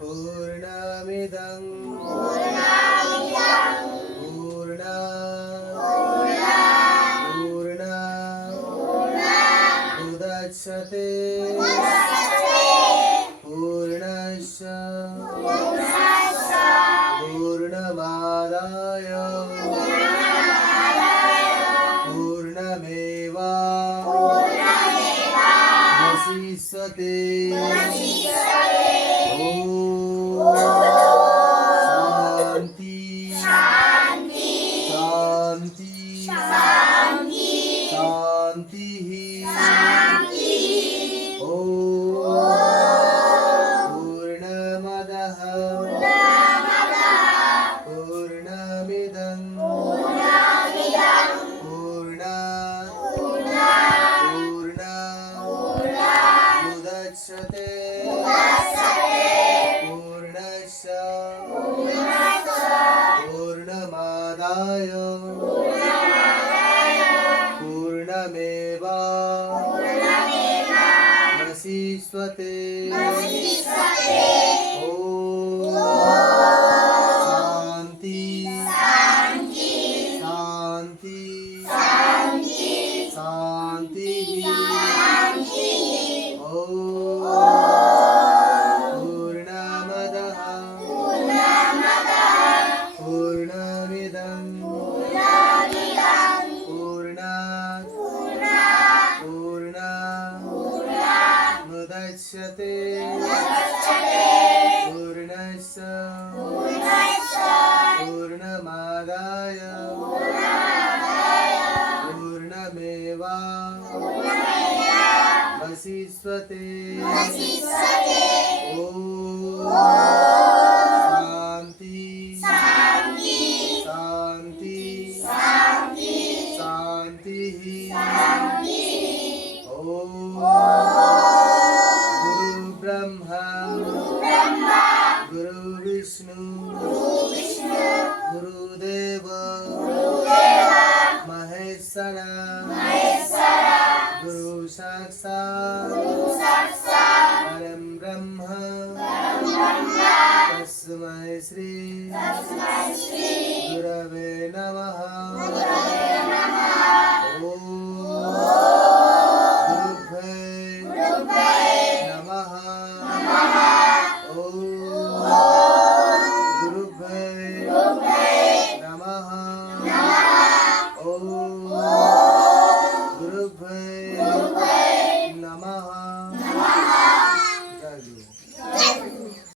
पूर्णमिदं पूर्णात् उदच्यते पूर्णस्य पूर्णमादाय पूर्णमेवावशिष्यते ॐ शान्ति शान्ति शान्तिः ॐ पूर्णमदः पूर्णमिदं पूर्णात् पूर्णमुदच्यते पूर्णस्य पूर्णमादाय पूर्णमेवावशिष्यते ॐ शान्ति शान्ति शान्तिः ॐ पूर्णमदः पूर्णमिदं पूर्णात् पूर्णमुदच्यते पूर्णस्य पूर्णमादाय पूर्णमेवावशिष्यते ॐ शान्ति शान्ति शान्तिः ॐ गुरुब्रह्मा गुरुविष्णु गुरुदेव महेश्वरा गुरु साक्षात् परं ब्रह्म तस्मै श्री गुरवे नमः ॐ गुरुभ्ये नमः ॐ गुरुभ्ये नमः ॐ